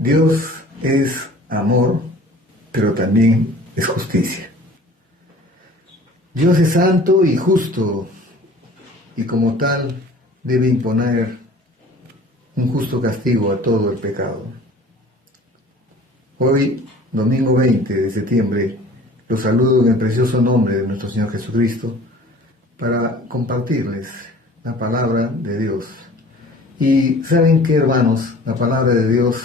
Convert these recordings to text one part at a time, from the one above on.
Dios es amor, pero también es justicia. Dios es santo y justo, y como tal debe imponer un justo castigo a todo el pecado. Hoy, domingo 20 de septiembre, los saludo en el precioso nombre de nuestro Señor Jesucristo para compartirles la palabra de Dios. Y ¿saben qué, hermanos? La palabra de Dios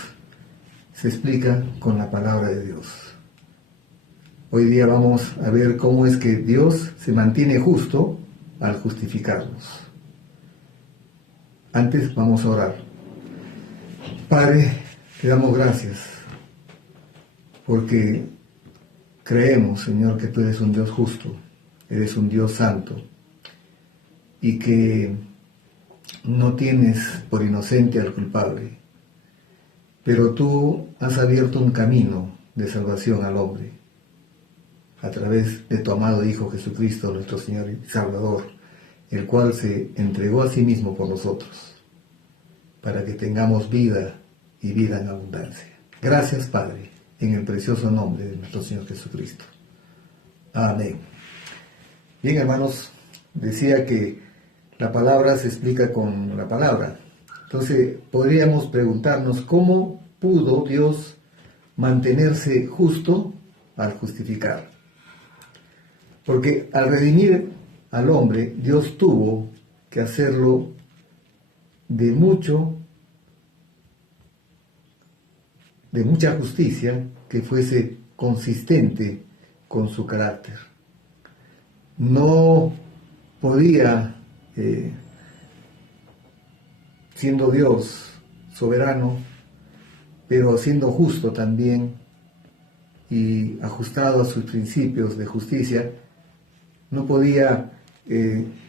se explica con la palabra de Dios. Hoy día vamos a ver cómo es que Dios se mantiene justo al justificarnos. Antes vamos a orar. Padre, te damos gracias porque creemos, Señor, que tú eres un Dios justo, eres un Dios santo y que no tienes por inocente al culpable, pero tú has abierto un camino de salvación al hombre a través de tu amado Hijo Jesucristo, nuestro Señor y Salvador, el cual se entregó a sí mismo por nosotros, para que tengamos vida y vida en abundancia. Gracias, Padre, en el precioso nombre de nuestro Señor Jesucristo. Amén. Bien, hermanos, decía que la palabra se explica con la palabra. Entonces, podríamos preguntarnos cómo pudo Dios mantenerse justo al justificar. Porque al redimir al hombre, Dios tuvo que hacerlo de mucha justicia que fuese consistente con su carácter. No podía, siendo Dios soberano, pero siendo justo también y ajustado a sus principios de justicia, no podía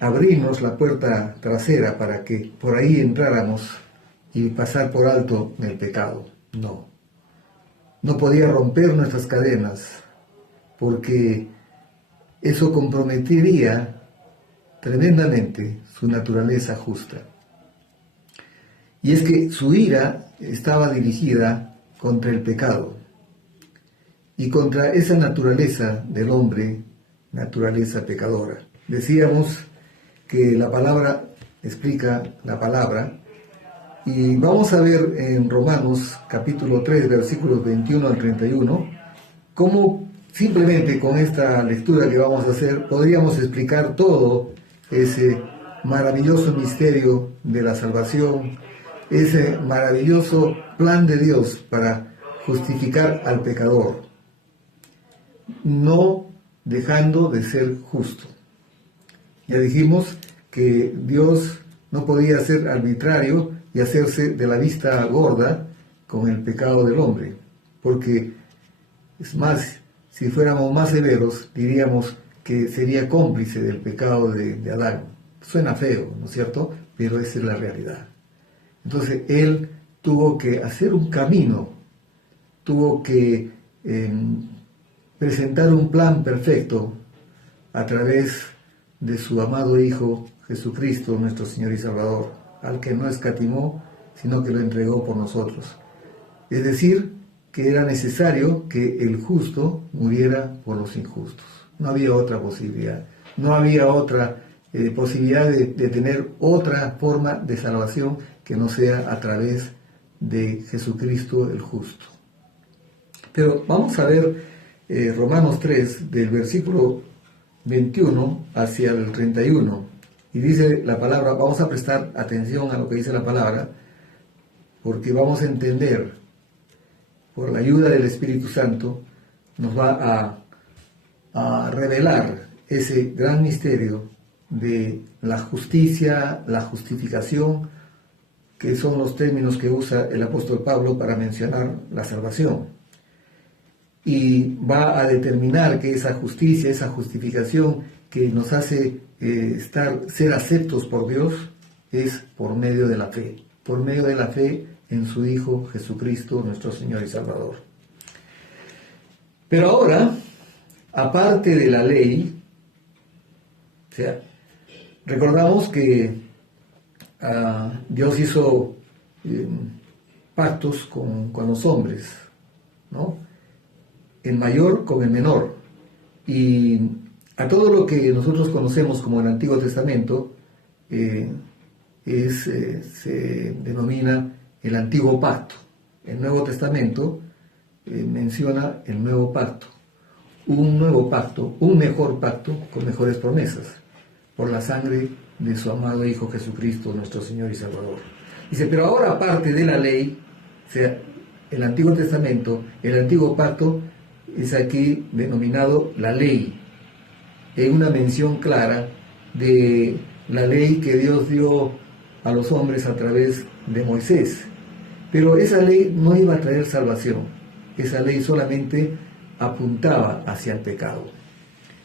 abrirnos la puerta trasera para que por ahí entráramos y pasar por alto el pecado. No podía romper nuestras cadenas, porque eso comprometería tremendamente su naturaleza justa. Y es que su ira estaba dirigida contra el pecado y contra esa naturaleza del hombre, naturaleza pecadora. Decíamos que la palabra explica la palabra, y vamos a ver en Romanos capítulo 3, versículos 21 al 31, cómo simplemente con esta lectura que vamos a hacer podríamos explicar todo ese maravilloso misterio de la salvación, ese maravilloso plan de Dios para justificar al pecador, no dejando de ser justo. Ya dijimos que Dios no podía ser arbitrario y hacerse de la vista gorda con el pecado del hombre, porque es más, si fuéramos más severos, diríamos que sería cómplice del pecado de Adán. Suena feo, ¿no es cierto? Pero esa es la realidad. Entonces, él tuvo que hacer un camino, tuvo que presentar un plan perfecto a través de su amado Hijo Jesucristo, nuestro Señor y Salvador, al que no escatimó, sino que lo entregó por nosotros. Es decir, que era necesario que el justo muriera por los injustos. No había otra posibilidad. No había otra posibilidad de tener otra forma de salvación que no sea a través de Jesucristo el justo. Pero vamos a ver Romanos 3, del versículo 21 hacia el 31. Y dice la palabra, vamos a prestar atención a lo que dice la palabra, porque vamos a entender, por la ayuda del Espíritu Santo, nos va a revelar ese gran misterio de la justicia, la justificación, que son los términos que usa el apóstol Pablo para mencionar la salvación. Y va a determinar que esa justicia, esa justificación que nos hace ser aceptos por Dios, es por medio de la fe en su Hijo Jesucristo, nuestro Señor y Salvador. Pero ahora, aparte de la ley, o sea, recordamos que Dios hizo pactos con los hombres, ¿no? El mayor con el menor. Y a todo lo que nosotros conocemos como el Antiguo Testamento se denomina el Antiguo Pacto. El Nuevo Testamento menciona el Nuevo Pacto. Un nuevo pacto, un mejor pacto con mejores promesas, por la sangre de su amado Hijo Jesucristo, nuestro Señor y Salvador. Dice, pero ahora aparte de la ley, o sea, el Antiguo Testamento, el Antiguo Pacto, es aquí denominado la ley, en una mención clara de la ley que Dios dio a los hombres a través de Moisés. Pero esa ley no iba a traer salvación, esa ley solamente apuntaba hacia el pecado.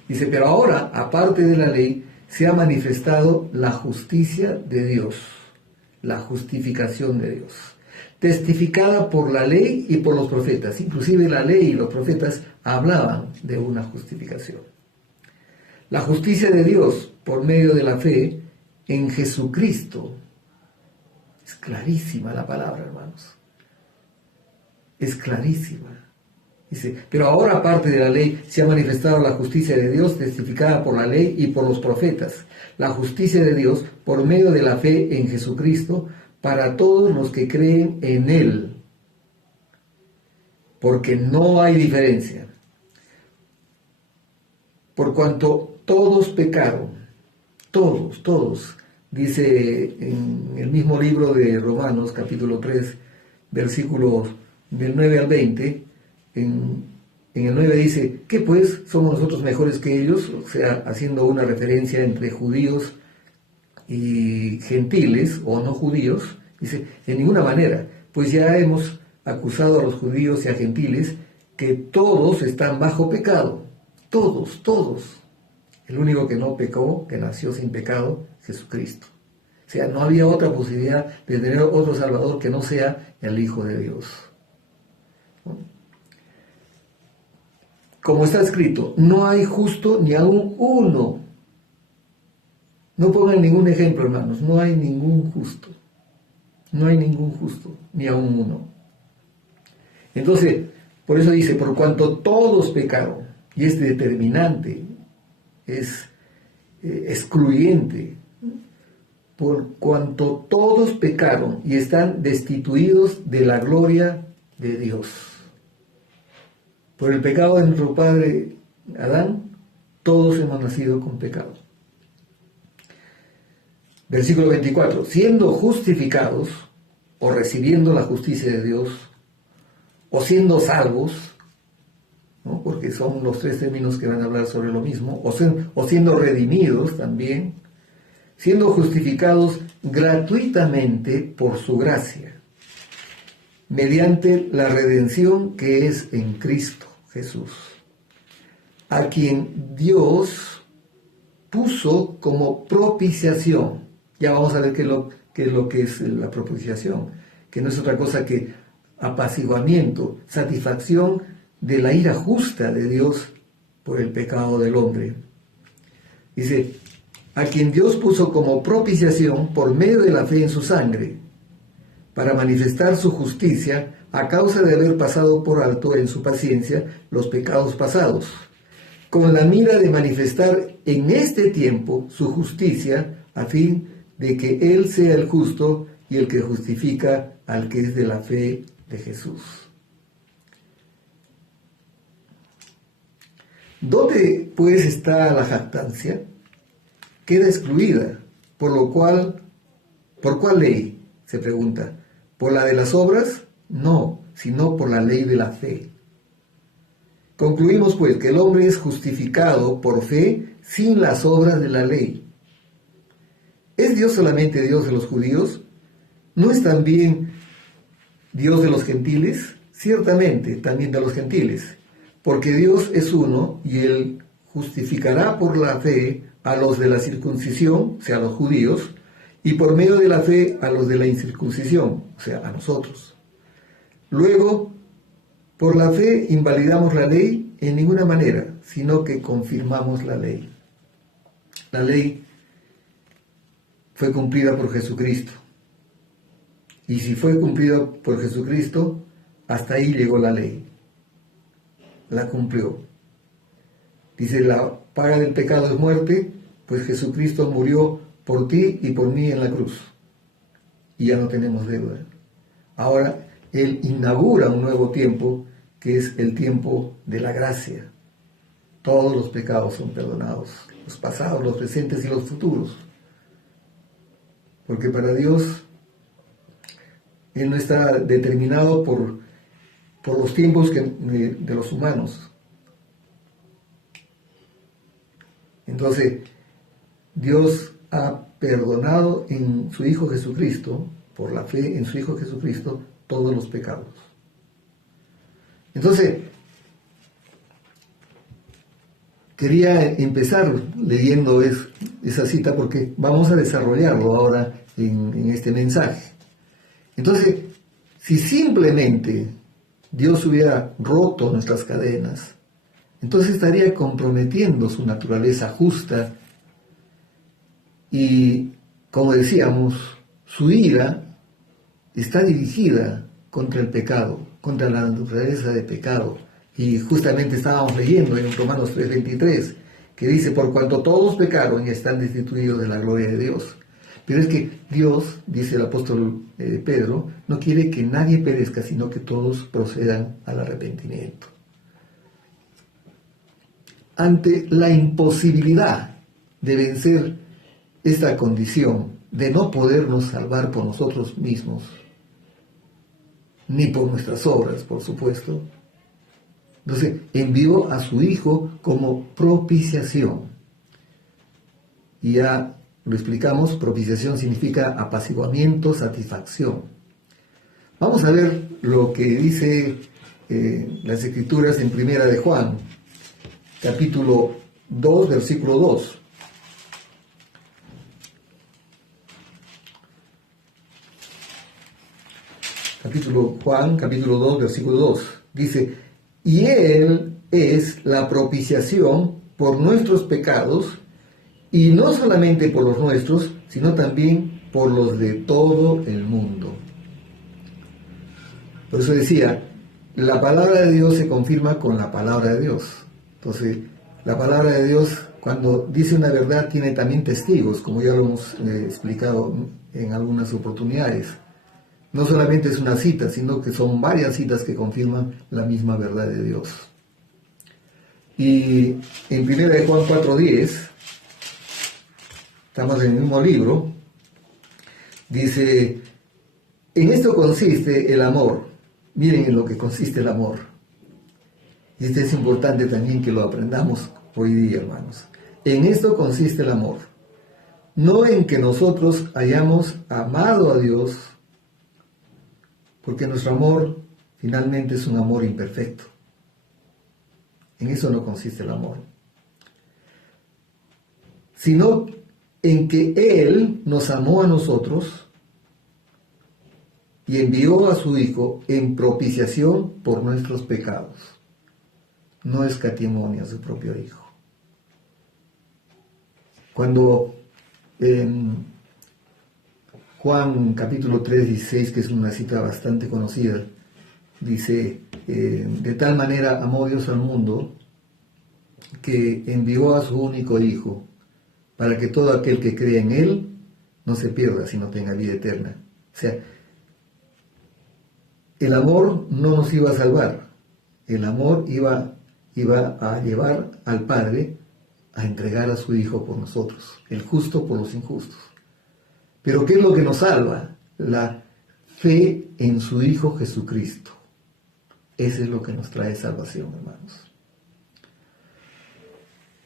Dice, pero ahora, aparte de la ley, se ha manifestado la justicia de Dios, la justificación de Dios, testificada por la ley y por los profetas. Inclusive la ley y los profetas hablaban de una justificación. La justicia de Dios por medio de la fe en Jesucristo. Es clarísima la palabra, hermanos. Es clarísima. Dice, pero ahora aparte de la ley se ha manifestado la justicia de Dios testificada por la ley y por los profetas. La justicia de Dios por medio de la fe en Jesucristo para todos los que creen en Él. Porque no hay diferencia. Por cuanto todos pecaron, todos, dice en el mismo libro de Romanos, capítulo 3, versículos del 9 al 20, en el 9 dice, ¿qué pues? ¿Somos nosotros mejores que ellos? O sea, haciendo una referencia entre judíos y gentiles o no judíos. Dice, en ninguna manera, pues ya hemos acusado a los judíos y a gentiles que todos están bajo pecado. Todos. El único que no pecó, que nació sin pecado, Jesucristo. O sea, no había otra posibilidad de tener otro Salvador que no sea el Hijo de Dios. Como está escrito, no hay justo ni aún uno. No pongan ningún ejemplo, hermanos, no hay ningún justo. No hay ningún justo, ni aún uno. Entonces, por eso dice, por cuanto todos pecaron, y es determinante, es excluyente, por cuanto todos pecaron y están destituidos de la gloria de Dios. Por el pecado de nuestro padre Adán, todos hemos nacido con pecado. Versículo 24, siendo justificados, o recibiendo la justicia de Dios, o siendo salvos, ¿no? Porque son los tres términos que van a hablar sobre lo mismo, o siendo redimidos también, siendo justificados gratuitamente por su gracia, mediante la redención que es en Cristo Jesús, a quien Dios puso como propiciación. Ya vamos a ver qué es lo que es la propiciación, que no es otra cosa que apaciguamiento, satisfacción de la ira justa de Dios por el pecado del hombre. Dice, a quien Dios puso como propiciación por medio de la fe en su sangre, para manifestar su justicia a causa de haber pasado por alto en su paciencia los pecados pasados, con la mira de manifestar en este tiempo su justicia, a fin de que Él sea el justo y el que justifica al que es de la fe de Jesús. ¿Dónde pues está la jactancia? Queda excluida, ¿por cuál ley? Se pregunta. ¿Por la de las obras? No, sino por la ley de la fe. Concluimos pues que el hombre es justificado por fe sin las obras de la ley. ¿Es Dios solamente Dios de los judíos? ¿No es también Dios de los gentiles? Ciertamente, también de los gentiles, porque Dios es uno y Él justificará por la fe a los de la circuncisión, o sea, a los judíos, y por medio de la fe a los de la incircuncisión, o sea, a nosotros. Luego, por la fe invalidamos la ley en ninguna manera, sino que confirmamos la ley. La ley fue cumplida por Jesucristo. Y si fue cumplido por Jesucristo, hasta ahí llegó la ley. La cumplió. Dice, la paga del pecado es muerte, pues Jesucristo murió por ti y por mí en la cruz. Y ya no tenemos deuda. Ahora, Él inaugura un nuevo tiempo, que es el tiempo de la gracia. Todos los pecados son perdonados, los pasados, los presentes y los futuros. Porque para Dios, Él no está determinado por los tiempos de los humanos. Entonces, Dios ha perdonado en su Hijo Jesucristo, por la fe en su Hijo Jesucristo, todos los pecados. Entonces, quería empezar leyendo esa cita porque vamos a desarrollarlo ahora en este mensaje. Entonces, si simplemente Dios hubiera roto nuestras cadenas, entonces estaría comprometiendo su naturaleza justa y, como decíamos, su ira está dirigida contra el pecado, contra la naturaleza de pecado. Y justamente estábamos leyendo en Romanos 3:23, que dice, por cuanto todos pecaron y están destituidos de la gloria de Dios. Pero es que Dios, dice el apóstol Pedro, no quiere que nadie perezca, sino que todos procedan al arrepentimiento. Ante la imposibilidad de vencer esta condición, de no podernos salvar por nosotros mismos, ni por nuestras obras, por supuesto, entonces envió a su Hijo como propiciación. Y ya lo explicamos, propiciación significa apaciguamiento, satisfacción. Vamos a ver lo que dice las Escrituras en Primera de Juan, capítulo 2, versículo 2. Capítulo 2, versículo 2. Dice, y Él es la propiciación por nuestros pecados, y no solamente por los nuestros, sino también por los de todo el mundo. Por eso decía, la palabra de Dios se confirma con la palabra de Dios. Entonces, la palabra de Dios, cuando dice una verdad, tiene también testigos, como ya lo hemos explicado en algunas oportunidades. No solamente es una cita, sino que son varias citas que confirman la misma verdad de Dios. Y en 1 de Juan 4:10, estamos en el mismo libro, dice, en esto consiste el amor. Miren en lo que consiste el amor. Y esto es importante también que lo aprendamos hoy día, hermanos. En esto consiste el amor. No en que nosotros hayamos amado a Dios, porque nuestro amor finalmente es un amor imperfecto. En eso no consiste el amor. Sino en que Él nos amó a nosotros y envió a su Hijo en propiciación por nuestros pecados. No escatimó ni a su propio Hijo. Cuando en Juan capítulo 3:16, que es una cita bastante conocida, dice, de tal manera amó Dios al mundo que envió a su único Hijo para que todo aquel que cree en Él no se pierda, sino tenga vida eterna. O sea, el amor no nos iba a salvar, el amor iba a llevar al Padre a entregar a su Hijo por nosotros, el justo por los injustos. Pero ¿qué es lo que nos salva? La fe en su Hijo Jesucristo. Ese es lo que nos trae salvación, hermanos.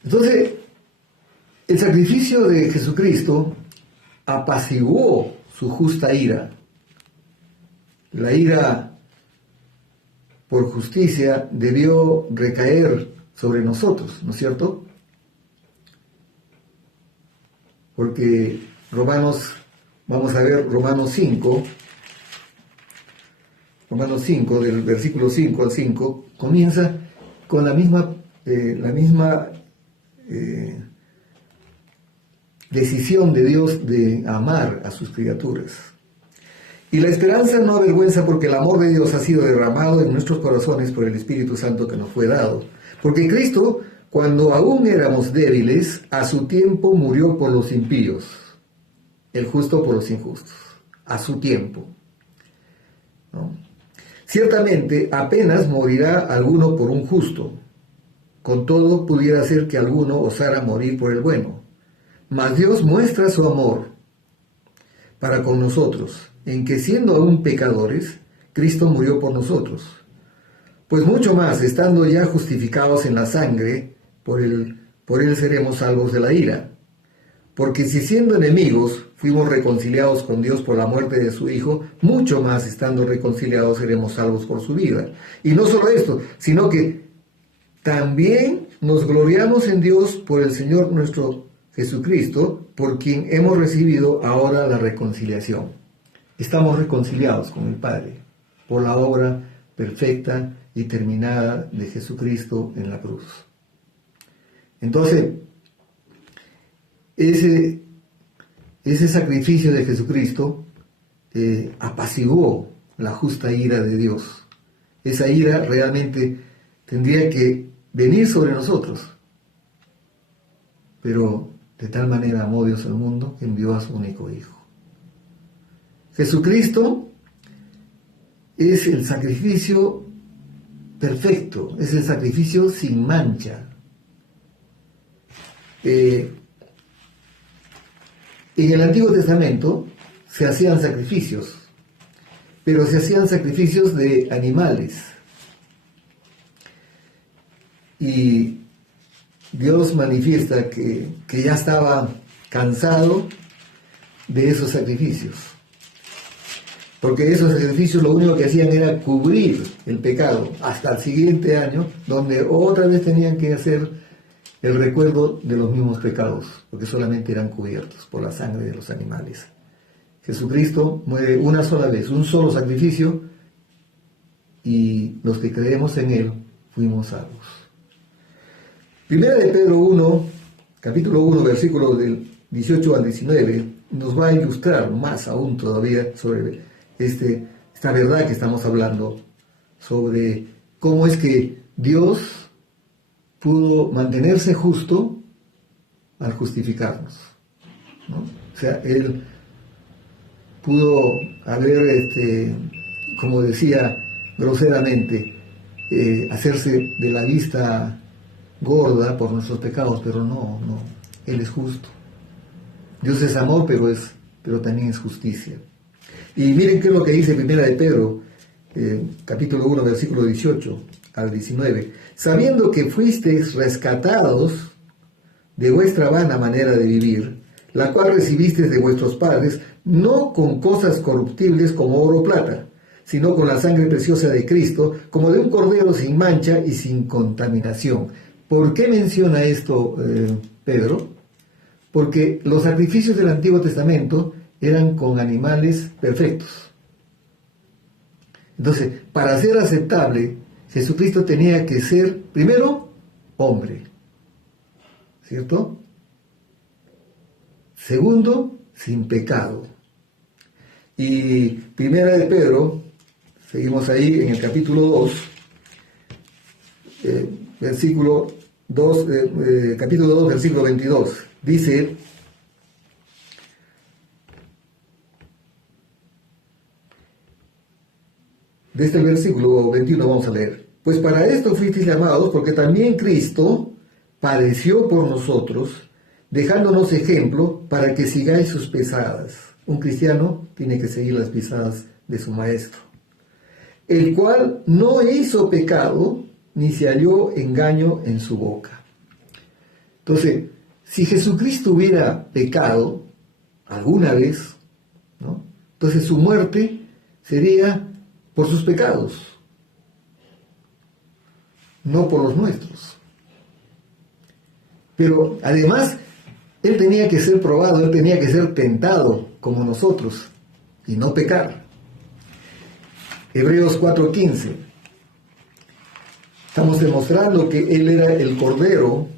Entonces, el sacrificio de Jesucristo apaciguó su justa ira. La ira por justicia debió recaer sobre nosotros, ¿no es cierto? Porque vamos a ver Romanos 5, del versículo 5 al 5, comienza con la misma decisión de Dios de amar a sus criaturas. Y la esperanza no avergüenza porque el amor de Dios ha sido derramado en nuestros corazones por el Espíritu Santo que nos fue dado. Porque Cristo, cuando aún éramos débiles, a su tiempo murió por los impíos, el justo por los injustos, a su tiempo, ¿no? Ciertamente, apenas morirá alguno por un justo. Con todo, pudiera ser que alguno osara morir por el bueno. Mas Dios muestra su amor para con nosotros, en que siendo aún pecadores, Cristo murió por nosotros. Pues mucho más, estando ya justificados en la sangre, por él seremos salvos de la ira. Porque si siendo enemigos fuimos reconciliados con Dios por la muerte de su Hijo, mucho más estando reconciliados seremos salvos por su vida. Y no solo esto, sino que también nos gloriamos en Dios por el Señor nuestro Jesucristo, por quien hemos recibido ahora la reconciliación. Estamos reconciliados con el Padre por la obra perfecta y terminada de Jesucristo en la cruz. Entonces, ese sacrificio de Jesucristo apaciguó la justa ira de Dios. Esa ira realmente tendría que venir sobre nosotros. Pero de tal manera amó Dios al mundo que envió a su único Hijo. Jesucristo es el sacrificio perfecto, es el sacrificio sin mancha. En el Antiguo Testamento se hacían sacrificios, pero se hacían sacrificios de animales. Y Dios manifiesta que ya estaba cansado de esos sacrificios. Porque esos sacrificios lo único que hacían era cubrir el pecado hasta el siguiente año, donde otra vez tenían que hacer el recuerdo de los mismos pecados, porque solamente eran cubiertos por la sangre de los animales. Jesucristo muere una sola vez, un solo sacrificio, y los que creemos en Él fuimos salvos. Primera de Pedro 1, capítulo 1, versículos del 18 al 19, nos va a ilustrar más aún todavía sobre esta verdad que estamos hablando, sobre cómo es que Dios pudo mantenerse justo al justificarnos, ¿no? O sea, Él pudo haber, como decía groseramente, hacerse de la vista gorda por nuestros pecados, pero no, Él es justo. Dios es amor, pero también es justicia. Y miren qué es lo que dice Primera de Pedro, capítulo 1, versículo 18 al 19. Sabiendo que fuisteis rescatados de vuestra vana manera de vivir, la cual recibisteis de vuestros padres, no con cosas corruptibles como oro o plata, sino con la sangre preciosa de Cristo, como de un cordero sin mancha y sin contaminación. ¿Por qué menciona esto Pedro? Porque los sacrificios del Antiguo Testamento eran con animales perfectos. Entonces, para ser aceptable, Jesucristo tenía que ser, primero, hombre, ¿cierto? Segundo, sin pecado. Y Primera de Pedro, seguimos ahí en el capítulo 2, versículo 2, capítulo 2, versículo 22, dice: desde el versículo 21 vamos a leer: pues para esto fuisteis llamados, porque también Cristo padeció por nosotros, dejándonos ejemplo para que sigáis sus pisadas. Un cristiano tiene que seguir las pisadas de su maestro, el cual no hizo pecado, ni se halló engaño en su boca. Entonces, si Jesucristo hubiera pecado alguna vez, ¿no?, entonces su muerte sería por sus pecados, no por los nuestros. Pero además, Él tenía que ser probado, Él tenía que ser tentado como nosotros y no pecar. Hebreos 4:15. Estamos demostrando que Él era el Cordero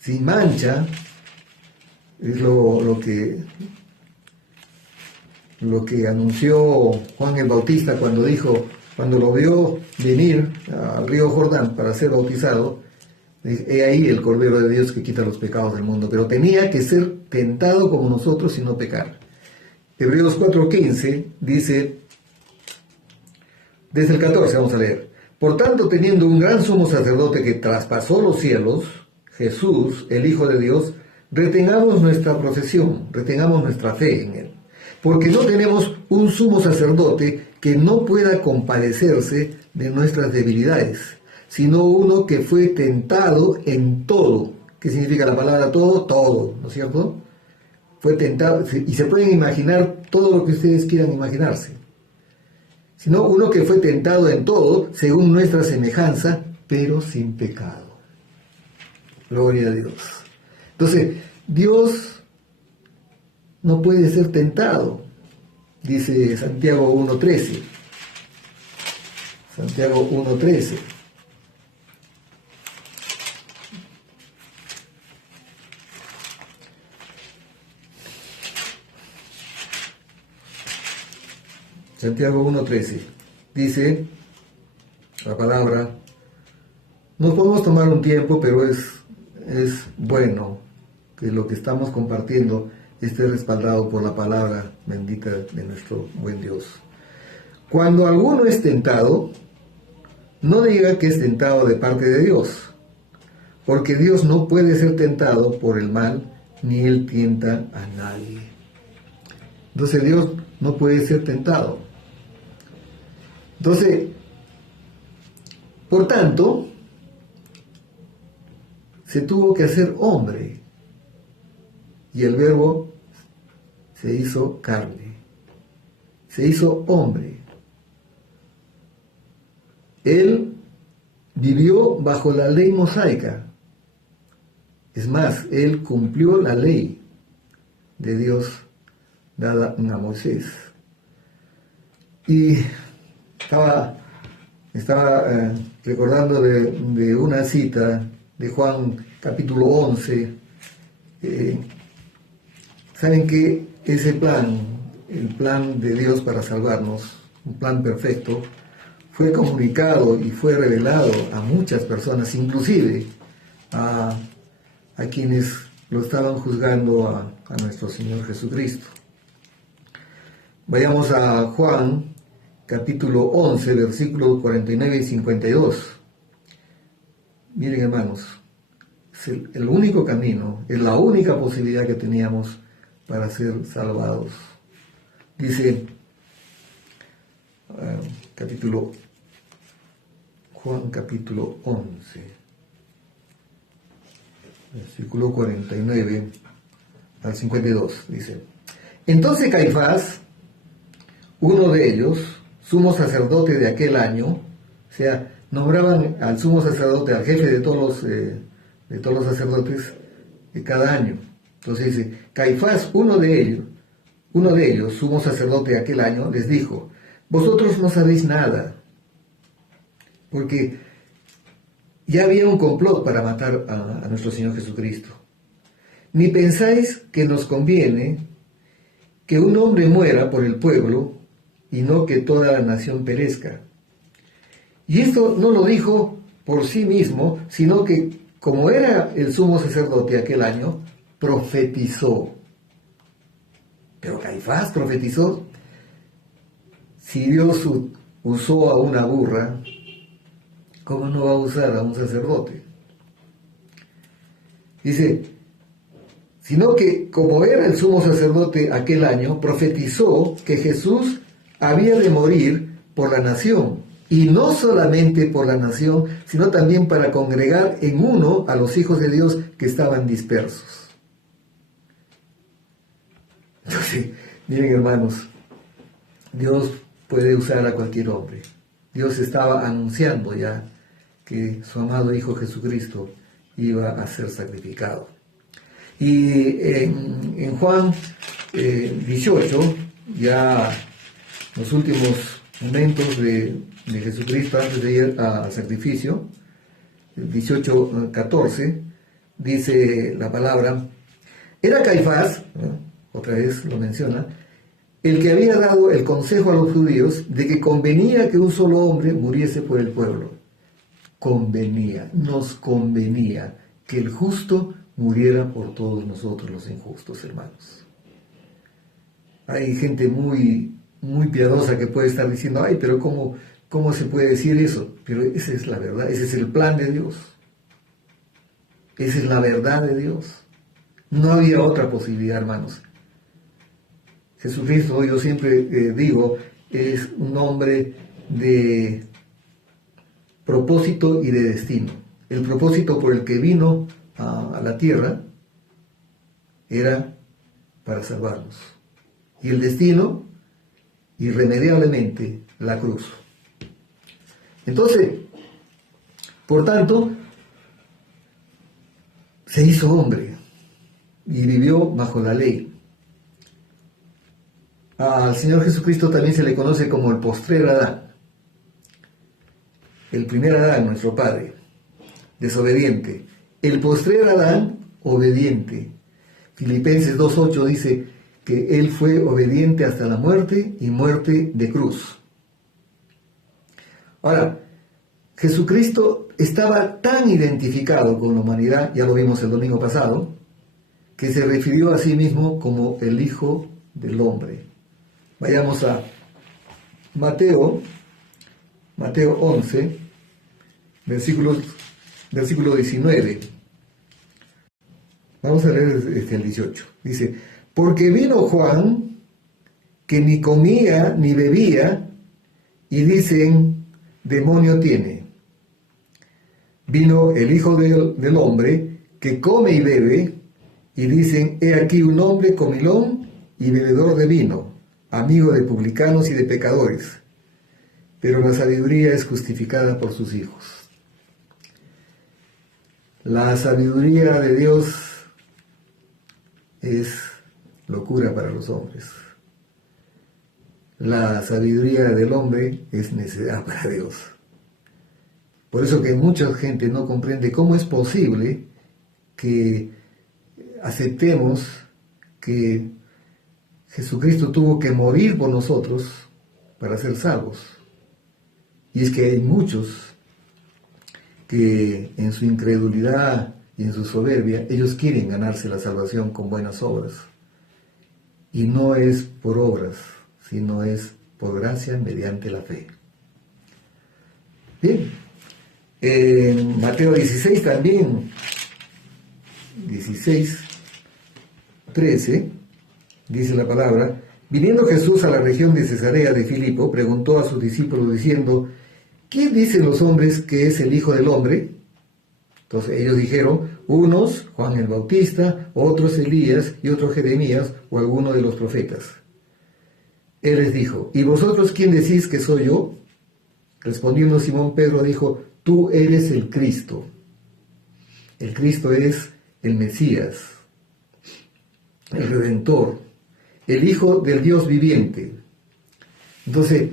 sin mancha, es lo que lo que anunció Juan el Bautista cuando lo vio venir al río Jordán para ser bautizado. He ahí el Cordero de Dios que quita los pecados del mundo, pero tenía que ser tentado como nosotros y no pecar. Hebreos 4:15 dice, desde el 14 vamos a leer: por tanto, teniendo un gran sumo sacerdote que traspasó los cielos, Jesús, el Hijo de Dios, retengamos nuestra profesión, retengamos nuestra fe en Él, porque no tenemos un sumo sacerdote que no pueda compadecerse de nuestras debilidades, sino uno que fue tentado en todo. ¿Qué significa la palabra todo? Todo, ¿no es cierto? Fue tentado, y se pueden imaginar todo lo que ustedes quieran imaginarse. Sino uno que fue tentado en todo, según nuestra semejanza, pero sin pecado. Gloria a Dios. Entonces, Dios no puede ser tentado, dice Santiago 1:13. Santiago 1:13. Santiago 1:13 dice la palabra, nos podemos tomar un tiempo, pero es bueno que lo que estamos compartiendo esté respaldado por la palabra bendita de nuestro buen Dios. Cuando alguno es tentado, no diga que es tentado de parte de Dios, porque Dios no puede ser tentado por el mal, ni Él tienta a nadie. Entonces Dios no puede ser tentado. Entonces, por tanto, se tuvo que hacer hombre, y el Verbo se hizo carne, se hizo hombre. Él vivió bajo la ley mosaica. Es más, Él cumplió la ley de Dios dada a Moisés. Y estaba recordando de una cita de Juan capítulo 11. Saben que ese plan, el plan de Dios para salvarnos, un plan perfecto, fue comunicado y fue revelado a muchas personas, inclusive a quienes lo estaban juzgando a nuestro Señor Jesucristo. Vayamos a Juan capítulo 11, versículos 49 y 52. Miren, hermanos, es el único camino, es la única posibilidad que teníamos para ser salvados. Dice Juan capítulo 11, versículo 49 al 52, dice: entonces Caifás, uno de ellos, sumo sacerdote de aquel año, o sea, nombraban al sumo sacerdote, al jefe de todos los sacerdotes de cada año. Entonces dice, Caifás, uno de ellos, sumo sacerdote de aquel año, les dijo: vosotros no sabéis nada, porque ya había un complot para matar a nuestro Señor Jesucristo. Ni pensáis que nos conviene que un hombre muera por el pueblo y no que toda la nación perezca. Y esto no lo dijo por sí mismo, sino que, como era el sumo sacerdote aquel año, profetizó. Pero Caifás profetizó. Si Dios usó a una burra, ¿cómo no va a usar a un sacerdote? Dice, sino que como era el sumo sacerdote aquel año, profetizó que Jesús había de morir por la nación, y no solamente por la nación, sino también para congregar en uno a los hijos de Dios que estaban dispersos. Entonces, miren, hermanos, Dios puede usar a cualquier hombre. Dios estaba anunciando ya que su amado Hijo Jesucristo iba a ser sacrificado. Y en Juan 18, ya los últimos momentos de Jesucristo antes de ir al sacrificio, 18:14, dice la palabra, era Caifás, otra vez lo menciona, el que había dado el consejo a los judíos de que convenía que un solo hombre muriese por el pueblo. Convenía, nos convenía que el justo muriera por todos nosotros los injustos, hermanos. Hay gente muy piadosa que puede estar diciendo, ay, pero ¿cómo se puede decir eso? Pero esa es la verdad, ese es el plan de Dios. Esa es la verdad de Dios. No había otra posibilidad, hermanos. Jesucristo, yo siempre digo, es un hombre de propósito y de destino. El propósito por el que vino a la tierra era para salvarnos. Y el destino, irremediablemente, la cruz. Entonces, por tanto, se hizo hombre y vivió bajo la ley. Al Señor Jesucristo también se le conoce como el postrer Adán. El primer Adán, nuestro padre, desobediente. El postrer Adán, obediente. Filipenses 2:8 dice que él fue obediente hasta la muerte y muerte de cruz. Ahora, Jesucristo estaba tan identificado con la humanidad, ya lo vimos el domingo pasado, que se refirió a sí mismo como el Hijo del Hombre. Vayamos a Mateo 11, versículo 19. Vamos a leer el 18. Dice, porque vino Juan, que ni comía ni bebía, y dicen, demonio tiene. Vino el Hijo del Hombre, que come y bebe, y dicen, he aquí un hombre comilón y bebedor de vino, amigo de publicanos y de pecadores, pero la sabiduría es justificada por sus hijos. La sabiduría de Dios es locura para los hombres. La sabiduría del hombre es necedad para Dios. Por eso que mucha gente no comprende cómo es posible que aceptemos que Jesucristo tuvo que morir por nosotros para ser salvos. Y es que hay muchos que en su incredulidad y en su soberbia, ellos quieren ganarse la salvación con buenas obras. Y no es por obras, sino es por gracia mediante la fe. Bien, en Mateo 16 también, 16:13, dice la palabra, viniendo Jesús a la región de Cesarea de Filipo, preguntó a sus discípulos diciendo, ¿quién dicen los hombres que es el Hijo del Hombre? Entonces ellos dijeron, unos Juan el Bautista, otros Elías y otros Jeremías o alguno de los profetas. Él les dijo, ¿y vosotros quién decís que soy yo? Respondiendo Simón Pedro dijo, tú eres el Cristo. El Cristo es el Mesías, el Redentor, el Hijo del Dios viviente. Entonces,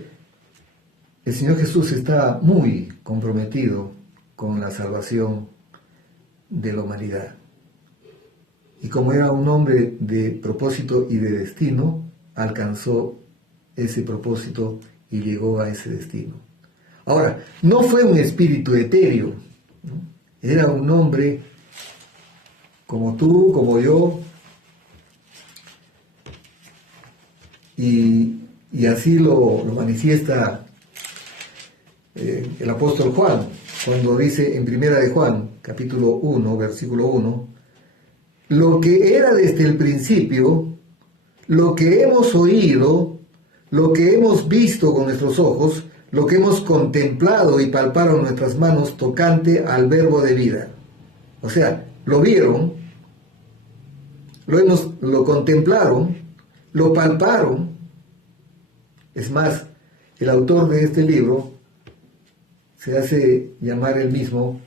el Señor Jesús está muy comprometido con la salvación de la humanidad. Y como era un hombre de propósito y de destino, alcanzó ese propósito y llegó a ese destino. Ahora, no fue un espíritu etéreo, ¿no? Era un hombre como tú, como yo, y así lo manifiesta el apóstol Juan, cuando dice en Primera de Juan, capítulo 1, versículo 1, lo que era desde el principio, lo que hemos oído, lo que hemos visto con nuestros ojos, lo que hemos contemplado y palparon nuestras manos tocante al verbo de vida. O sea, lo vieron, lo contemplaron, lo palparon. Es más, el autor de este libro se hace llamar él mismo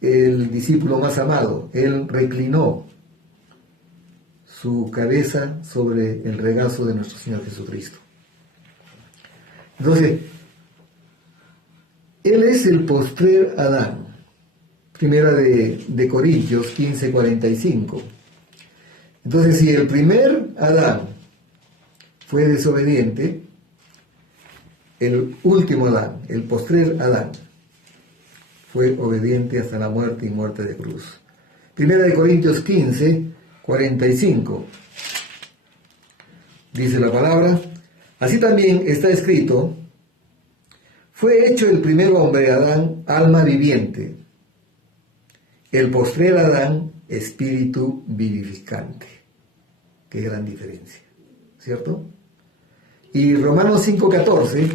el discípulo más amado. Él reclinó su cabeza sobre el regazo de nuestro Señor Jesucristo. Entonces, Él es el postrer Adán. Primera de Corintios 15:45. Entonces, si el primer Adán fue desobediente, el último Adán, el postrer Adán, fue obediente hasta la muerte y muerte de cruz. Primera de Corintios 15, 45. Dice la palabra: así también está escrito: fue hecho el primer hombre, Adán, alma viviente; el postrer Adán, espíritu vivificante. Qué gran diferencia, ¿cierto? Y Romanos 5:14,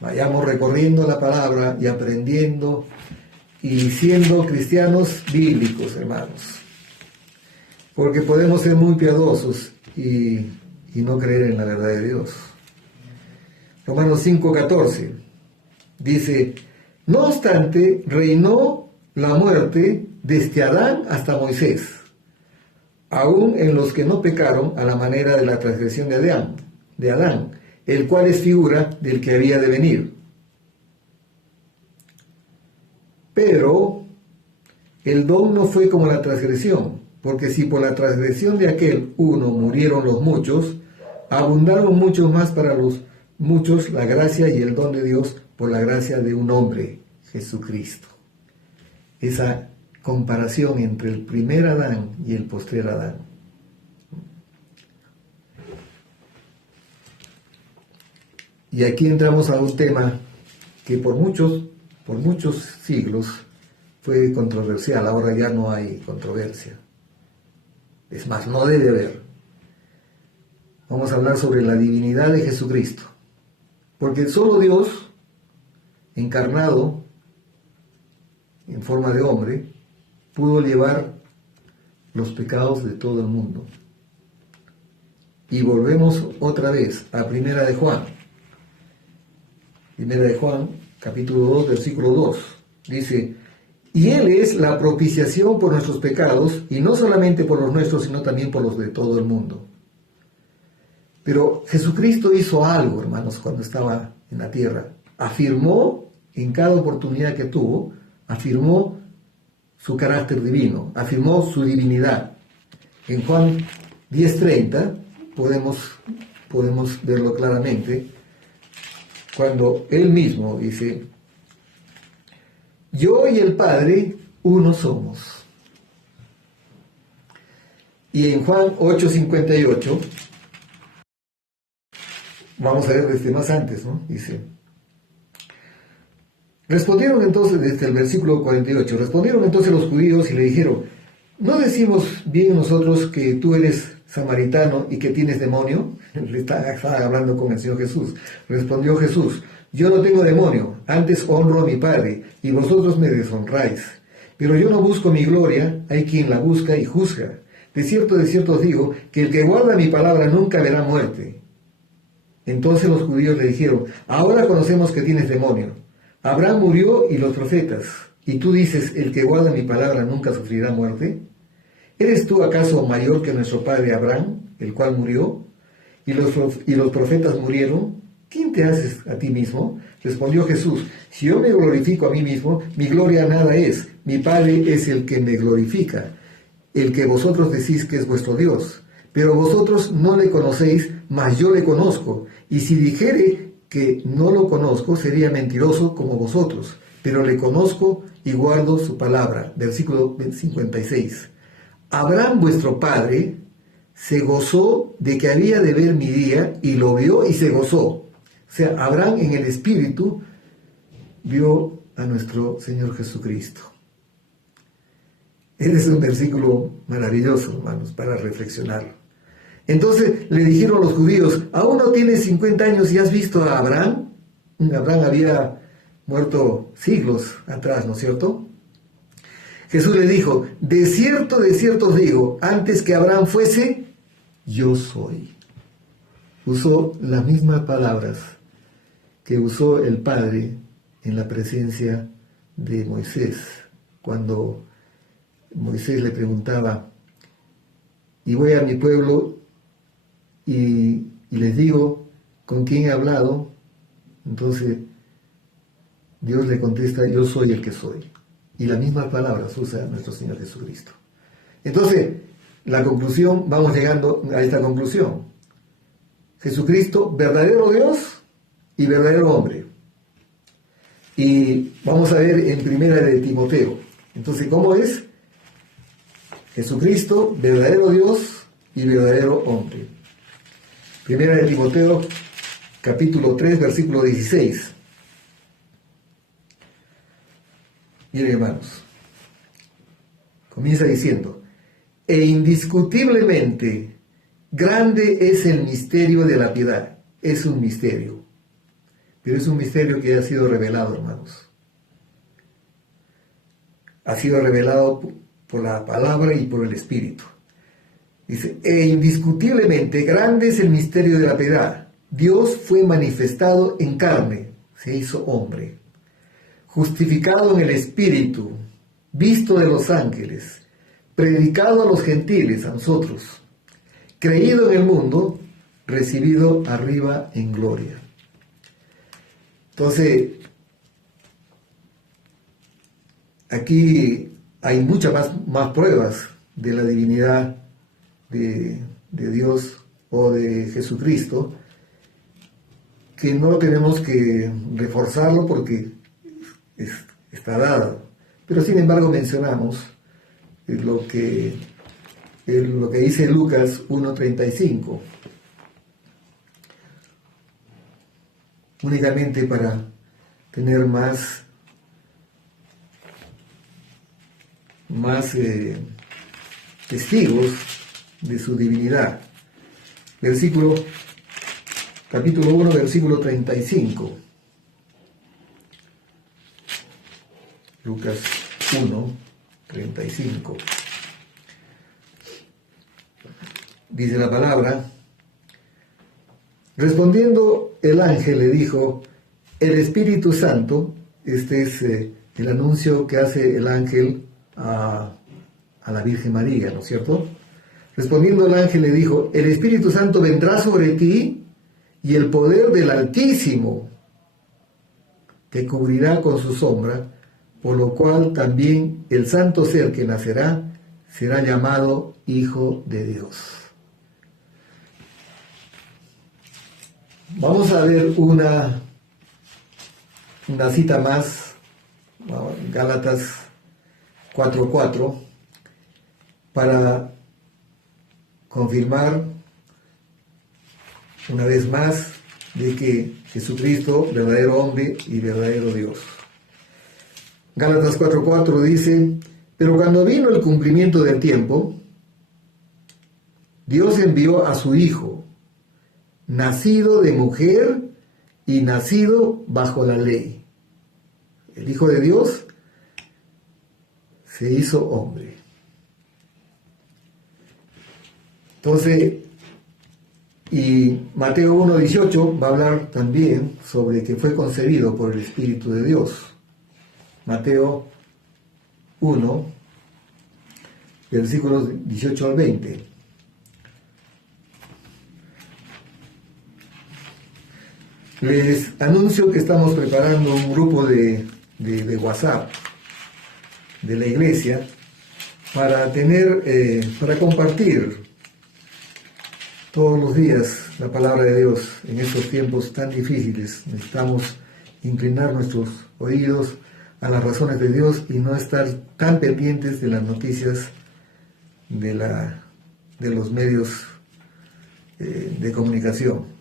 vayamos recorriendo la palabra y aprendiendo y siendo cristianos bíblicos, hermanos, porque podemos ser muy piadosos y no creer en la verdad de Dios. Romanos 5:14 dice: no obstante, reinó la muerte desde Adán hasta Moisés, aun en los que no pecaron a la manera de la transgresión de Adán, el cual es figura del que había de venir. Pero el don no fue como la transgresión, porque si por la transgresión de aquel uno murieron los muchos, abundaron mucho más para los muchos la gracia y el don de Dios por la gracia de un hombre, Jesucristo. Esa comparación entre el primer Adán y el postrer Adán. Y aquí entramos a un tema que por muchos siglos fue controversial. Ahora ya no hay controversia. Es más, no debe haber. Vamos a hablar sobre la divinidad de Jesucristo. Porque solo Dios, encarnado en forma de hombre, pudo llevar los pecados de todo el mundo. Y volvemos otra vez a Primera de Juan. Primera de Juan, capítulo 2, versículo 2. Dice: y Él es la propiciación por nuestros pecados, y no solamente por los nuestros, sino también por los de todo el mundo. Pero Jesucristo hizo algo, hermanos, cuando estaba en la tierra. Afirmó, en cada oportunidad que tuvo, afirmó su carácter divino, afirmó su divinidad. En Juan 10:30 podemos verlo claramente, cuando Él mismo dice: yo y el Padre uno somos. Y en Juan 8:58, vamos a ver desde más antes, ¿no? Dice: respondieron entonces, desde el versículo 48, respondieron entonces los judíos y le dijeron: ¿no decimos bien nosotros que tú eres samaritano y que tienes demonio? Le estaba hablando con el Señor Jesús. Respondió Jesús: yo no tengo demonio, antes honro a mi Padre, y vosotros me deshonráis. Pero yo no busco mi gloria, hay quien la busca y juzga. De cierto os digo, que el que guarda mi palabra nunca verá muerte. Entonces los judíos le dijeron: ahora conocemos que tienes demonio. Abraham murió y los profetas, y tú dices: el que guarda mi palabra nunca sufrirá muerte. ¿Eres tú acaso mayor que nuestro padre Abraham, el cual murió, y los profetas murieron? ¿Quién te haces a ti mismo? Respondió Jesús: si yo me glorifico a mí mismo, mi gloria nada es. Mi Padre es el que me glorifica, el que vosotros decís que es vuestro Dios. Pero vosotros no le conocéis, mas yo le conozco. Y si dijere que no lo conozco, sería mentiroso como vosotros. Pero le conozco y guardo su palabra. Versículo 56. Abraham vuestro padre se gozó de que había de ver mi día, y lo vio y se gozó. O sea, Abraham en el Espíritu vio a nuestro Señor Jesucristo. Ese es un versículo maravilloso, hermanos, para reflexionarlo. Entonces le dijeron los judíos: ¿aún no tienes 50 años y has visto a Abraham? Abraham había muerto siglos atrás, ¿no es cierto? Jesús le dijo: de cierto os digo, antes que Abraham fuese, yo soy. Usó las mismas palabras que usó el Padre en la presencia de Moisés, cuando Moisés le preguntaba: y voy a mi pueblo y les digo con quién he hablado. Entonces Dios le contesta: yo soy el que soy. Y las mismas palabras usa nuestro Señor Jesucristo. Entonces, la conclusión, vamos llegando a esta conclusión. Jesucristo, verdadero Dios y verdadero hombre. Y vamos a ver en primera de Timoteo. Entonces, ¿cómo es? Jesucristo, verdadero Dios y verdadero hombre. Primera de Timoteo, capítulo 3, versículo 16. Miren, hermanos, comienza diciendo: e indiscutiblemente grande es el misterio de la piedad. Es un misterio, pero es un misterio que ha sido revelado, hermanos. Ha sido revelado por la palabra y por el Espíritu. Dice, e indiscutiblemente grande es el misterio de la piedad. Dios fue manifestado en carne, se hizo hombre, justificado en el Espíritu, visto de los ángeles, predicado a los gentiles, a nosotros, creído en el mundo, recibido arriba en gloria. Entonces, aquí hay muchas más pruebas de la divinidad de Dios o de Jesucristo, que no tenemos que reforzarlo porque está dado. Pero sin embargo mencionamos lo que dice Lucas 1:35, únicamente para tener más testigos de su divinidad. Capítulo 1, versículo 35. Lucas 1:35. Dice la palabra: respondiendo el ángel le dijo, el Espíritu Santo, este es el anuncio que hace el ángel a la Virgen María, ¿no es cierto? Respondiendo el ángel le dijo, el Espíritu Santo vendrá sobre ti y el poder del Altísimo te cubrirá con su sombra, por lo cual también el santo ser que nacerá será llamado Hijo de Dios. Vamos a ver una cita más, Gálatas 4:4, para confirmar una vez más de que Jesucristo, verdadero hombre y verdadero Dios. Gálatas 4:4 dice, pero cuando vino el cumplimiento del tiempo, Dios envió a su Hijo, nacido de mujer y nacido bajo la ley. El Hijo de Dios se hizo hombre. Entonces, y Mateo 1:18 va a hablar también sobre que fue concebido por el Espíritu de Dios. Mateo 1, versículos 18 al 20. Les anuncio que estamos preparando un grupo de WhatsApp de la iglesia para para compartir todos los días la palabra de Dios en estos tiempos tan difíciles. Necesitamos inclinar nuestros oídos a las razones de Dios y no estar tan pendientes de las noticias de los medios de comunicación.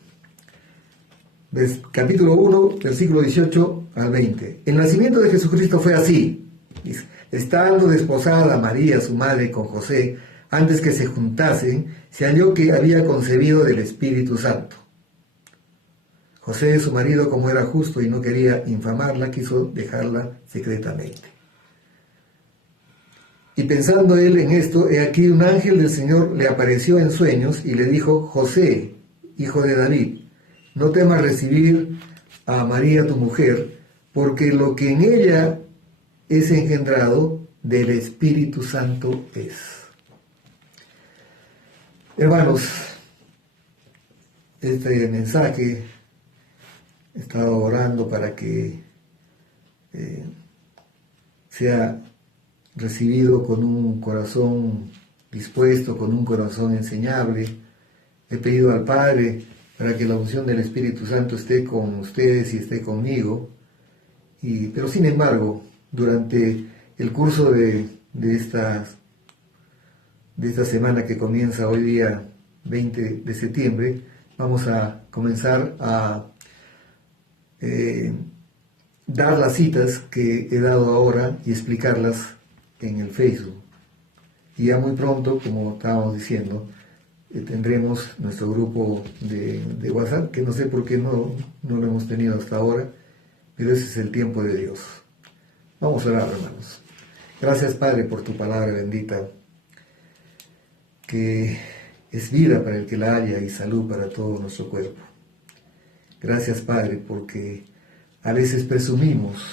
Capítulo 1, versículo 18 al 20. El nacimiento de Jesucristo fue así. Dice, estando desposada María, su madre, con José, antes que se juntasen, se halló que había concebido del Espíritu Santo. José, su marido, como era justo y no quería infamarla, quiso dejarla secretamente. Y pensando él en esto, he aquí un ángel del Señor le apareció en sueños y le dijo, José, hijo de David, no temas recibir a María tu mujer, porque lo que en ella es engendrado del Espíritu Santo es. Hermanos, este mensaje he estado orando para que sea recibido con un corazón dispuesto, con un corazón enseñable. He pedido al Padre para que la unción del Espíritu Santo esté con ustedes y esté conmigo. Pero sin embargo, durante el curso de esta semana que comienza hoy día 20 de septiembre, vamos a comenzar a dar las citas que he dado ahora y explicarlas en el Facebook. Y ya muy pronto, como estábamos diciendo, tendremos nuestro grupo de WhatsApp, que no sé por qué no lo hemos tenido hasta ahora, pero ese es el tiempo de Dios. Vamos a orar, hermanos. Gracias, Padre, por tu palabra bendita, que es vida para el que la haya y salud para todo nuestro cuerpo. Gracias, Padre, porque a veces presumimos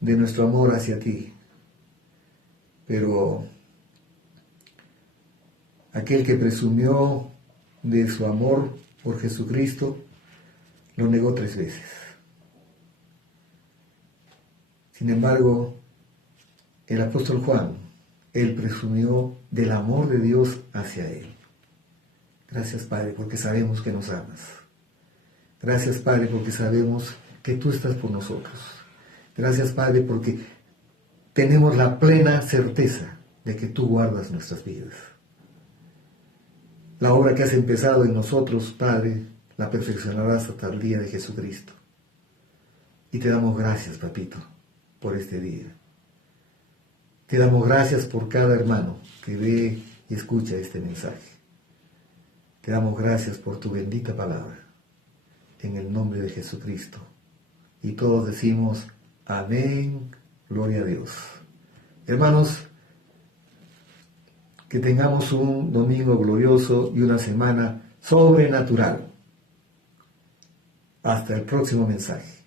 de nuestro amor hacia ti, pero aquel que presumió de su amor por Jesucristo lo negó 3 veces. Sin embargo, el apóstol Juan, él presumió del amor de Dios hacia él. Gracias, Padre, porque sabemos que nos amas. Gracias, Padre, porque sabemos que tú estás por nosotros. Gracias, Padre, porque tenemos la plena certeza de que tú guardas nuestras vidas. La obra que has empezado en nosotros, Padre, la perfeccionarás hasta el día de Jesucristo. Y te damos gracias, Papito, por este día. Te damos gracias por cada hermano que ve y escucha este mensaje. Te damos gracias por tu bendita palabra, en el nombre de Jesucristo. Y todos decimos, amén, gloria a Dios. Hermanos, que tengamos un domingo glorioso y una semana sobrenatural. Hasta el próximo mensaje.